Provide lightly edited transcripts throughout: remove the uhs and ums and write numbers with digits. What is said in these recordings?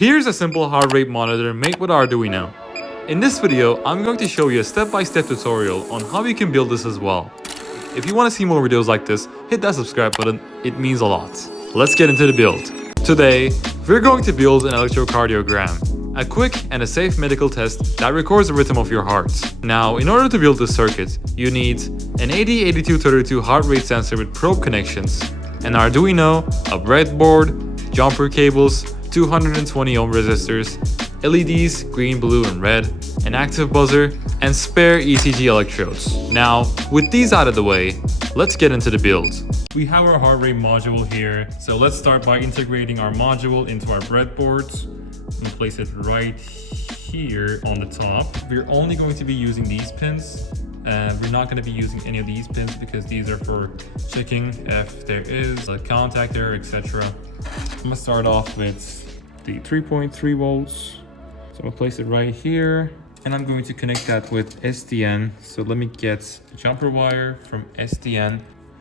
Here's a simple heart rate monitor made with Arduino. In this video, I'm going to show you a step-by-step tutorial on how you can build this as well. If you want to see more videos like this, hit that subscribe button, it means a lot. Let's get into the build. Today, we're going to build an electrocardiogram, a quick and a safe medical test that records the rhythm of your heart. Now, in order to build this circuit, you need an 808232 heart rate sensor with probe connections, an Arduino, a breadboard, jumper cables, 220 ohm resistors, LEDs, green, blue, and red, an active buzzer, and spare ECG electrodes. Now, with these out of the way, let's get into the build. We have our heart rate module here, so let's start by integrating our module into our breadboard and place it right here on the top. We're only going to be using these pins. We're not going to be using any of these pins because these are for checking if there is a contact error, etc. I'm going to start off with the 3.3 volts. So I'm going to place it right here. And I'm going to connect that with SDN. So let me get a jumper wire from SDN.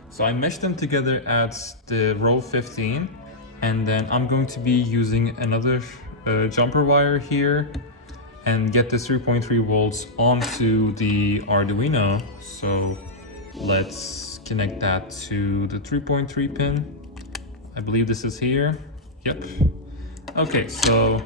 So I meshed them together at the row 15. And then I'm going to be using another jumper wire here and get this 3.3 volts onto the Arduino. So let's connect that to the 3.3 pin. I believe this is here. Yep. Okay, so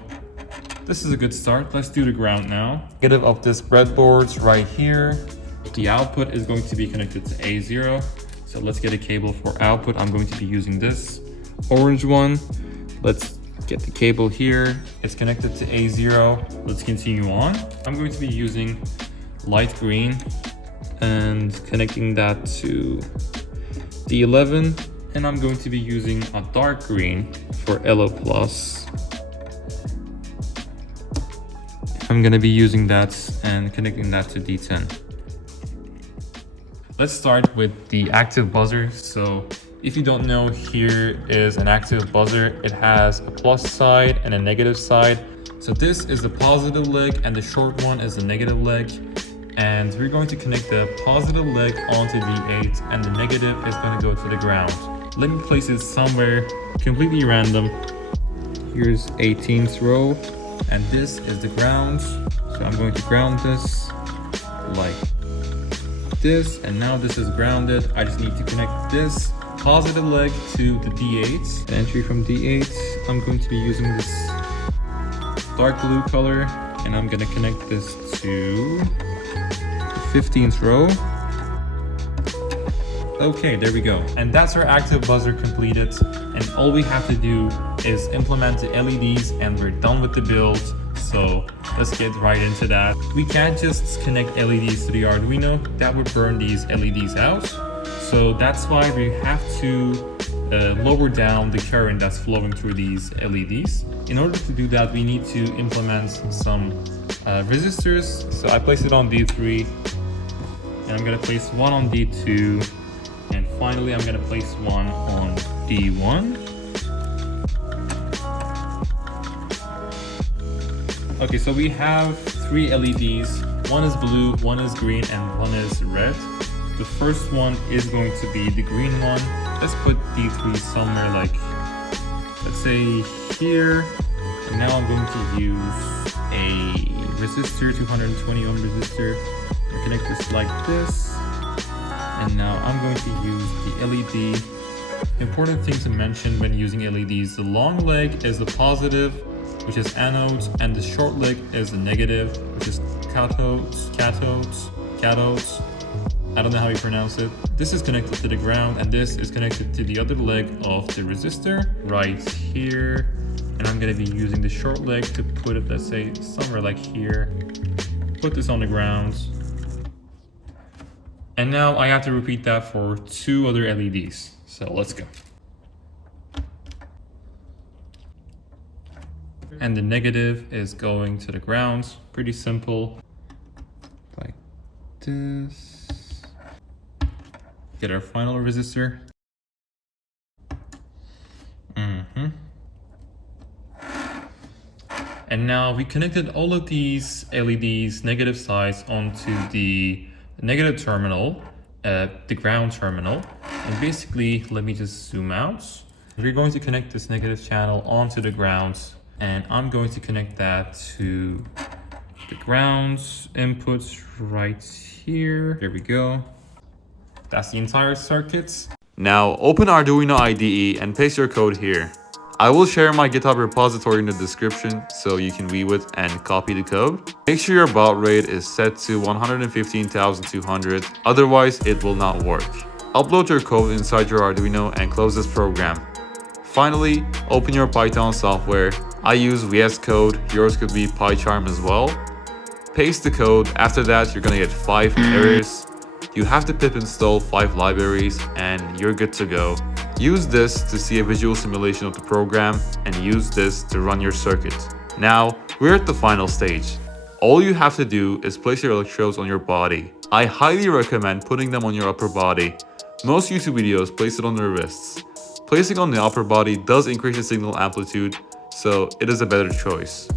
this is a good start. Let's do the ground now. Negative of this breadboard right here. The output is going to be connected to A0. So let's get a cable for output. I'm going to be using this orange one. Let's get the cable here. It's connected to A0. Let's continue on. I'm going to be using light green and connecting that to D11. And I'm going to be using a dark green for LO+. I'm going to be using that and connecting that to D10. Let's start with the active buzzer. So if you don't know, here is an active buzzer. It has a plus side and a negative side. So this is the positive leg and the short one is the negative leg. And we're going to connect the positive leg onto D8 and the negative is going to go to the ground. Let me place it somewhere completely random. Here's 18th row and this is the ground. So I'm going to ground this like this, and now this is grounded. I just need to connect this positive leg to the D8. The entry from D8, I'm going to be using this dark blue color and I'm going to connect this to the 15th row. Okay, there we go. And that's our active buzzer completed. And all we have to do is implement the LEDs and we're done with the build. So let's get right into that. We can't just connect LEDs to the Arduino. That would burn these LEDs out. So that's why we have to lower down the current that's flowing through these LEDs. In order to do that, we need to implement some resistors. So I place it on D3 and I'm gonna place one on D2. And finally, I'm going to place one on D1. Okay, so we have three LEDs. One is blue, one is green, and one is red. The first one is going to be the green one. Let's put D3 somewhere like, let's say here. And now I'm going to use a resistor, 220 ohm resistor, and connect this like this. And now I'm going to use the LED. Important thing to mention when using LEDs, the long leg is the positive, which is anodes, and the short leg is the negative, which is cathodes. I don't know how you pronounce it. This is connected to the ground and this is connected to the other leg of the resistor right here. And I'm going to be using the short leg to put it, let's say, somewhere like here. Put this on the ground. And now I have to repeat that for two other LEDs. So let's go. And the negative is going to the ground. Pretty simple. Like this. Get our final resistor. And now we connected all of these LEDs, negative sides, onto the negative terminal, the ground terminal. And basically, let me just zoom out. We're going to connect this negative channel onto the ground And I'm going to connect that to the ground inputs right here. There we go. That's the entire circuit. Now open Arduino IDE and paste your code here. I will share my GitHub repository in the description so you can view it and copy the code. Make sure your baud rate is set to 115,200, otherwise it will not work. Upload your code inside your Arduino and close this program. Finally, open your Python software. I use VS Code, yours could be PyCharm as well. Paste the code, after that you're gonna get 5 errors. You have to pip install 5 libraries and you're good to go. Use this to see a visual simulation of the program and use this to run your circuit. Now, we're at the final stage. All you have to do is place your electrodes on your body. I highly recommend putting them on your upper body. Most YouTube videos place it on their wrists. Placing on the upper body does increase the signal amplitude, so it is a better choice.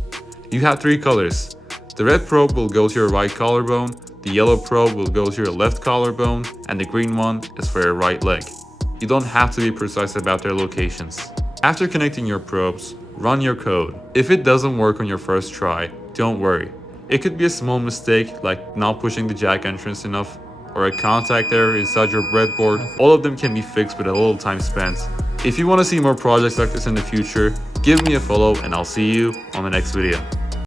You have 3 colors. The red probe will go to your right collarbone, the yellow probe will go to your left collarbone, and the green one is for your right leg. You don't have to be precise about their locations. After connecting your probes, run your code. If it doesn't work on your first try, don't worry. It could be a small mistake like not pushing the jack entrance enough, or a contact error inside your breadboard. All of them can be fixed with a little time spent. If you want to see more projects like this in the future, give me a follow and I'll see you on the next video.